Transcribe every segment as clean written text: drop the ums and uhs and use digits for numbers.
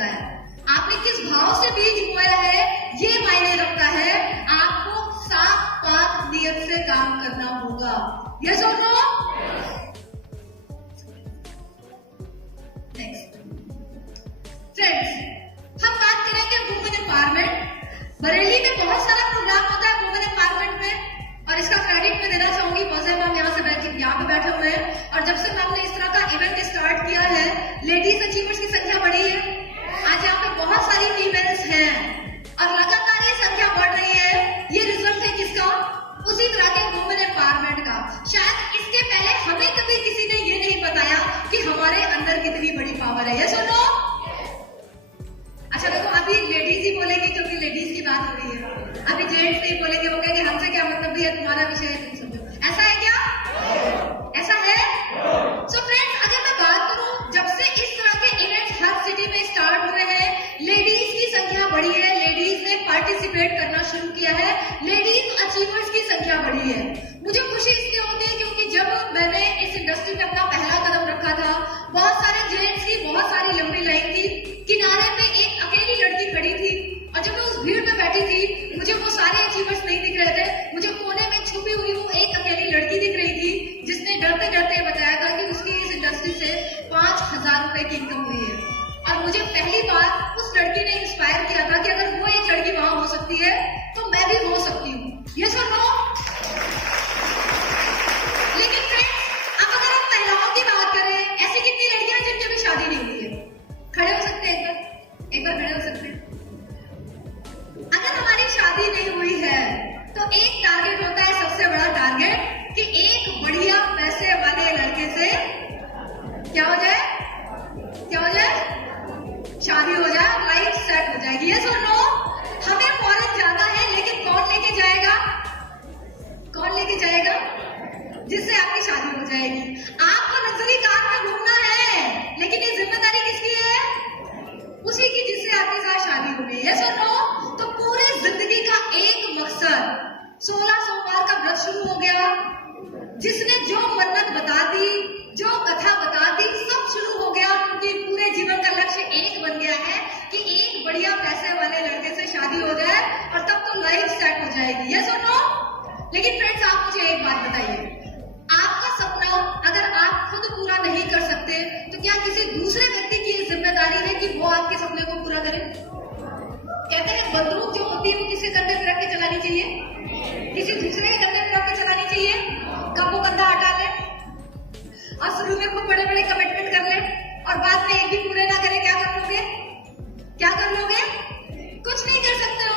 होता है। आपने किस भाव से बीज बोया है ये मायने रखता है। आपको साफ पाक नियत से काम करना होगा। यस और नो? नेक्स्ट फ्रेंड्स, हम बात करेंगे वुमेन एम्पावरमेंट। बरेली में बहुत सारा प्रोग्राम होता है वुमेन एम्पावरमेंट में, और इसका क्रेडिट मैं देना चाहूंगी फौजिया मैम यहाँ पे बैठे हुए हैं। और जब से हमने इस तरह का इवेंट स्टार्ट किया है, लेडीज अचीवर्स की संख्या बढ़ी है। आज यहाँ पे बहुत सारी फीमेल्स हैं और लगातार ये संख्या बढ़ रही है। ये रिजल्ट है किसका? उसी तरह के वुमेन एम्पावरमेंट का। शायद इसके पहले हमें कभी किसी ने ये नहीं बताया कि हमारे अंदर कितनी बड़ी पावर है। यस और नो? अच्छा देखो, अभी लेडीज ही बोलेंगे क्योंकि लेडीज की बात हो रही है। अभी जेंट्स नहीं बोलेंगे, वो कहेंगे हमसे क्या मतलब भी है, तुम्हारा विषय है, तुम समझो। ऐसा है क्या? ऐसा है? सो फ्रेंड्स, अगर मैं बात करूं, जब से इस तरह के इवेंट्स हर सिटी में स्टार्ट हुए हैं, लेडीज की संख्या बढ़ी है, लेडीज ने पार्टिसिपेट करना शुरू किया है, लेडीज अचीवर्स की संख्या बढ़ी है। मुझे खुशी इसलिए होती है क्योंकि जब मैंने इस इंडस्ट्री में अपना पहला कदम रखा था, बहुत सारे जेंट्स की बहुत सारी लंबी लाइन थी, किनारे पे एक अकेली लड़की खड़ी थी, और जब मैं उस भीड़ में बैठी थी, मुझे वो सारे अचीवर्स नहीं दिख रहे थे। मुझे कोने में छुपी हुई वो एक अकेली लड़की दिख रही थी, जिसने डरते डरते बताया था कि उसकी इस इंडस्ट्री से 5,000 रुपए की इनकम हुई है। और मुझे पहली बार उस लड़की ने इंस्पायर किया था कि अगर वो एक लड़की वहां हो सकती है तो मैं भी हो सकती हूँ। यस और नो? लेकिन फ्रेंड्स, अब अगर हम महिलाओं की बात करें, ऐसी कितनी लड़कियां जिनकी अभी शादी नहीं हुई है? खड़े हो सकते हैं एक बार खड़े हो सकते हैं। अगर हमारी शादी नहीं हुई है तो एक टारगेट होता है, सबसे बड़ा टारगेट, कि एक बढ़िया पैसे वाले लड़के से क्या हो जाए? क्या हो जाए? शादी हो जाए, लाइफ सेट हो जाएगी। यस और नो? हमें फॉरेन जाना है, लेकिन कौन लेके जाएगा? कौन लेके जाएगा? जिससे आपकी शादी हो जाएगी। आपको लग्जरी कार में घूमना है, लेकिन ये जिम्मेदारी किसकी है? उसी की जिससे आपके साथ शादी होगी। यस और नो? तो पूरी जिंदगी का एक मकसद, 16 सोमवार का व्रत शुरू हो गया, जिसने जो मन्नत बता दी, जो कथा बता दी, सब शुरू हो गया, क्योंकि पूरे जीवन का लक्ष्य एक बन गया है कि एक बढ़िया पैसे वाले लड़के से शादी हो जाए, और तब तो लाइफ सेट हो जाएगी। यस और नो? लेकिन फ्रेंड्स, आप मुझे एक बात बताइए, आपका सपना अगर आप खुद पूरा नहीं कर सकते तो क्या किसी दूसरे व्यक्ति की जिम्मेदारी है कि वो आपके सपने को पूरा करे? कहते हैं बंदूक जो होती है वो किसी कंधे पे रख के चलानी चाहिए, किसी दूसरे के कंधे पे रख के चलानी चाहिए। कब वो कंधा हटा ले और शुरू में खूब बड़े बड़े कमिटमेंट कर ले और बाद में एक भी पूरे ना करे, क्या कर लोगे? क्या कर लोगे? कुछ नहीं कर सकते हो।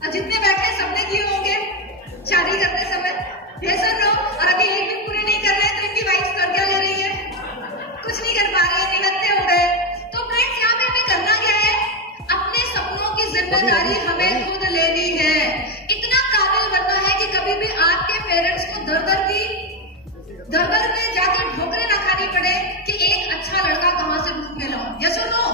और जितने बैठे सबने किए होंगे शादी करते समय। यस और नो? और अभी एक भी पूरे नहीं कर रहे हैं तो इनकी वाइफ कर्जा ले रही है, कुछ नहीं कर पा रही है, निहत्थे हो गए। तो फ्रेंड्स, यहाँ पे हमें करना क्या है? अपने सपनों की जिम्मेदारी हमें खुद लेनी है। इतना काबिल बनना है कि कभी भी आपके पेरेंट्स को दर में जाके ठोकरें ना खानी पड़े कि एक अच्छा लड़का कहां से ढूंढ के लाऊं। यस और नो?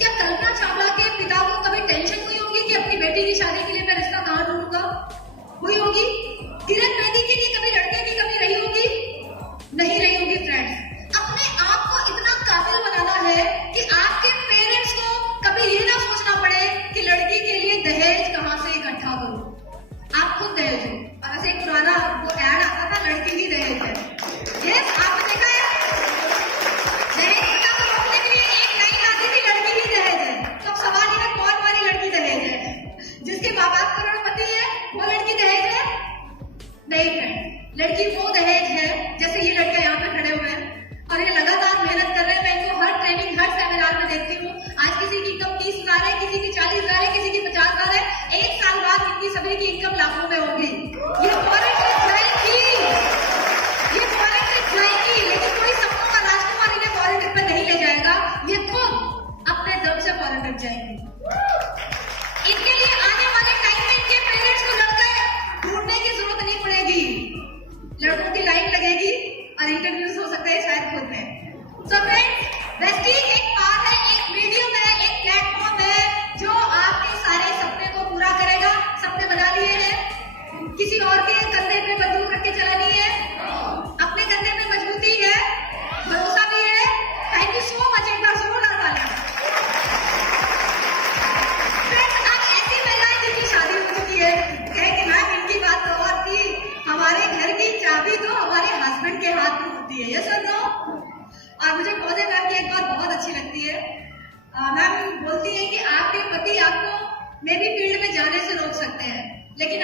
क्या कल्पना चावला के पिता को कभी टेंशन हुई होगी कि अपनी बेटी की शादी के लिए मैं रिश्ता कहां ढूंढूंगा? हुई होगी? किरण बेदी के लिए कभी लड़के की कमी रही होगी? नहीं रही होगी। फ्रेंड्स, अपने आप को इतना काबिल बनाना है कि आपके पेरेंट्स को कभी ये ना सोचना पड़े कि लड़की के लिए दहेज कहां से इकट्ठा करूं। आप खुद दहेज हो। और ऐसे एक पुराना वो ऐड आता था, लड़की ही दहेज है। यस, आपने देखा है?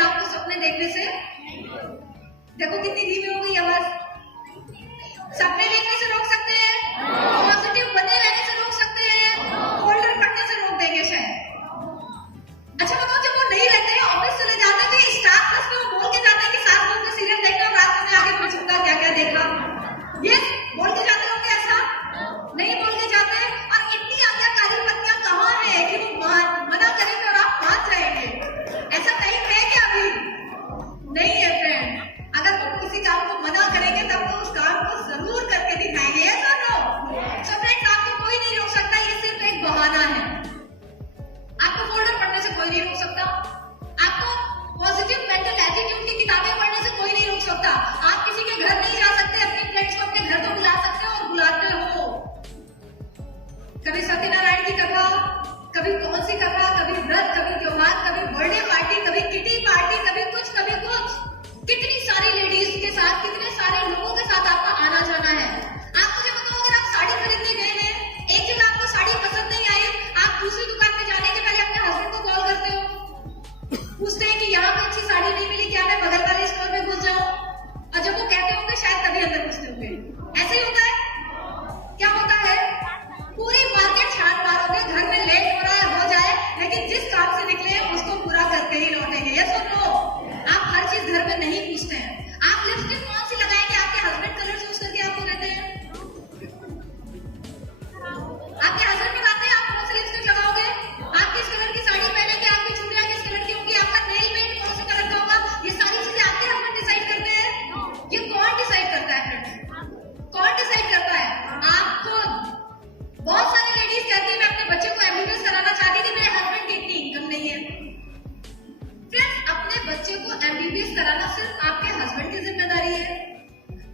आपको सपने देखने से, देखो कितनी धीमी हो गई आवाज, सपने देखने से रोक सकते हैं, पॉजिटिव बने रहने से रोक सकते हैं, फोल्डर पढ़ने से रोक देंगे शायद। अच्छा बताओ, जब वो नहीं रहते हैं, ऑफिस चले जाते हैं, तो ये स्टाफ प्लस में वो बोल के जाते हैं कि 7 लोग में सीरियल देखना और रात में आगे पूछूंगा क्या क्या देखा, ये बोल के जाते होंगे, ऐसा नहीं बोल के जाते। और इतनी आज्ञाकारी पत्नियां कहाँ है कि वो मना करेंगे और आप मान जाएंगे, ऐसा टाइम है क्या? अभी नहीं है फ्रेंड। अगर वो किसी काम को मना करेंगे तब वो उस काम को जरूर करके दिखाएंगे, yes or no? So friends, आपको कोई नहीं रोक सकता, ये सिर्फ एक बहाना है। आपको फोल्डर पढ़ने से कोई नहीं रोक सकता, आपको पॉजिटिव मेंटल एटीट्यूड की किताबें पढ़ने से कोई नहीं रोक सकता, आप किसी के घर नहीं जा सकते, अपने फ्रेंड्स को अपने घर तो बुला सकते हो और बुलाते हो। कभी सत्यनारायण की कथा, कभी कौन सी कथा, कभी व्रत, कभी त्योहार, कभी बर्थडे पार्टी, कभी किटी पार्टी, कभी कुछ कभी कुछ, कितनी सारी लेडीज के साथ, कितने सारे लोगों के साथ आपका आना जाना है। आप मुझे बताओ, अगर आप साड़ी खरीदने गए हैं, एक जगह आपको साड़ी पसंद नहीं आई, आप दूसरी दुकान पे जाने के पहले अपने हस्बैंड को कॉल करते हो, पूछते हैं कि यहाँ पे अच्छी साड़ी नहीं मिली, क्या मैं बगल वाले स्टोर में घुस जाऊं? और जब वो कहते होंगे शायद तभी अंदर घुसते होंगे। ऐसे ही होता है, क्या होता है? पूरी मार्केट छान मारोगे, घर में लेट हो रहा है हो जाए, लेकिन जिस काम से निकले हैं उसको पूरा करके ही लौटेंगे, यस और नो? आप हर चीज घर में नहीं पूछते हैं। आप लिपस्टिक कौन सी लगाएंगे, आपके हस्बैंड कलर चूज करके आपको देते हैं, आपके हस्बैंड बताते हैं आप कौन सी लिपस्टिक लगाओगे, आप किस कलर की साड़ी पहनेंगे, आपकी चूड़ियां किस कलर की होंगी, आपका नेल पेंट कौन से कलर का होगा, ये सारी चीजें आपके हस्बैंड डिसाइड करते हैं। ये कौन डिसाइड करता है फ्रेंड्स? कौन डिसाइड करता है? आप खुद। बहुत सारी लेडीज कहती है मैं अपने बच्चे को एमबीबीएस कराना चाहती थी, मेरे हस्बैंड की इतनी इनकम नहीं है। फ्रेंड्स, अपने बच्चे को एमबीबीएस कराना सिर्फ आपके हस्बैंड की जिम्मेदारी है।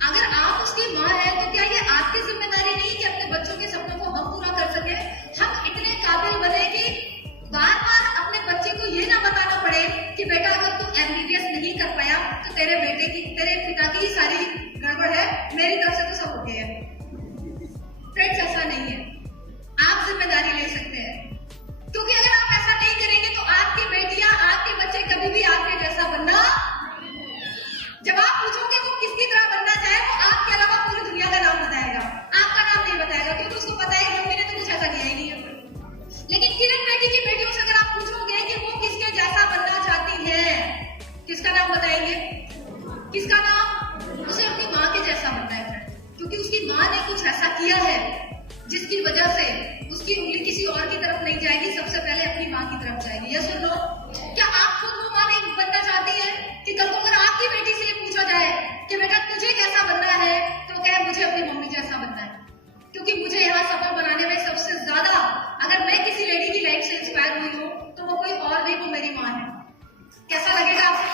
अगर आप उसकी माँ है तो क्या ये आपकी जिम्मेदारी नहीं कि अपने बच्चों के सपनों को हम पूरा कर सके? हम इतने काबिल बने कि बार बार अपने बच्चे को ये ना बताना पड़े कि बेटा अगर तू एमबीबीएस नहीं कर पाया तो तेरे पिता की सारी गड़बड़ है, मेरी तरफ से तो सब ओके है। फ्रेंड्स, ऐसा नहीं है, आप जिम्मेदारी ले सकते हैं, क्योंकि अगर आप ऐसा नहीं करेंगे तो आपकी बेटियां, आपके बच्चे कभी भी आपके जैसा बनना, जब आप पूछोगे वो किसकी तरह बनना चाहे, वो आपके अलावा पूरी दुनिया का नाम बताएगा, आपका नाम नहीं बताएगा, क्योंकि उसको पता है मम्मी ने तो कुछ ऐसा किया ही नहीं है। लेकिन किरण बेटी की बेटियों से अगर आप पूछोगे कि वो किसके जैसा बनना चाहती है, किसका नाम बताएंगे? किसका नाम? उसे अपनी माँ के जैसा बनना है, क्योंकि उसकी माँ ने कुछ ऐसा किया है जिसकी वजह से उसकी उंगली किसी और की तरफ नहीं जाएगी, सबसे पहले अपनी माँ की तरफ जाएगी। यस और नो? क्या आप खुद वो माँ नहीं बनना चाहती है कि कल को अगर आपकी बेटी से ये पूछा जाए कि बेटा तुझे कैसा बनना है, तो कहे मुझे अपनी मम्मी जैसा बनना है, क्योंकि मुझे यहाँ सफर बनाने में सबसे ज्यादा अगर मैं किसी लेडी की लाइफ से इंस्पायर हुई हूँ तो वो कोई और नहीं, वो मेरी माँ है। कैसा लगेगा आपको?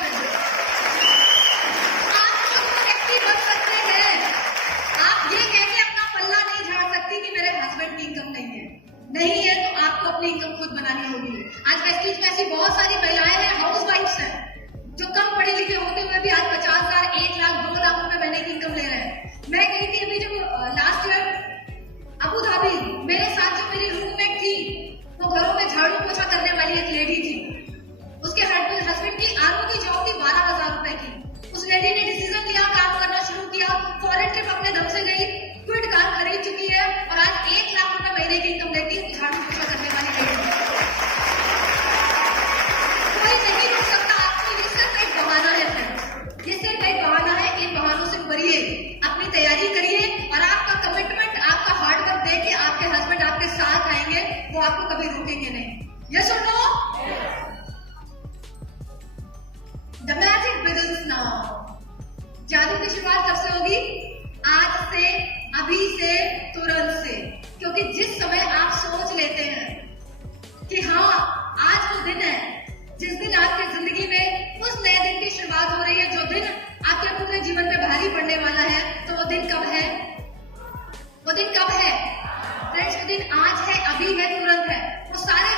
बन सकते हैं, आप ये कह के अपना पल्ला नहीं झाड़ सकती कि मेरे हस्बैंड की इनकम नहीं है तो आपको अपनी इनकम खुद बनानी होगी। आज वेस्टीज में ऐसी बहुत सारी महिलाएं हैं, हाउस वाइफ्स हैं, जो कम पढ़े लिखे होते हुए भी आज 50,000, 1 लाख, 2 लाख रुपए महीने की इनकम ले रहे हैं। मैं गई थी अभी जब लास्ट ईयर अबू धाबी, मेरे साथ जो मेरी रूममेट थी वो घरों में झाड़ू पोछा करने वाली एक लेडी थी, उसके हस्बैंड की आर्मी की जॉब थी 12,000 रुपए की। उस लेडी ने डिसीजन लिया, काम करना शुरू किया, फॉरेन ट्रिप अपने दम से गई, क्विड कार खरीद चुकी है और आज 1 लाख रुपए महीने की इनकम लेती है झाड़ू पोछा करने वाली लेडी। कोई नहीं रोक सकता आपको, ये सिर्फ एक बहाना है फ्रेंड्स, ये सिर्फ एक बहाना है। इन बहानों से भरिए, अपनी तैयारी करिए और आपका कमिटमेंट, आपका हार्डवर्क देख के आपके हस्बैंड आपके साथ आएंगे, वो आपको कभी रोकेंगे नहीं। यस और no? The magic begins now. जादू की शुरुआत कब से होगी? आज से, अभी से, तुरंत से। क्योंकि जिस समय आप सोच लेते हैं कि हाँ आज वो दिन है जिस दिन आपकी जिंदगी में उस नए दिन की शुरुआत हो रही है, जो दिन आपके पूरे जीवन में भारी पड़ने वाला है, तो वो दिन कब है? वो दिन कब है फ्रेंड्स? वो दिन आज है, अभी है, तुरंत है। वो सारे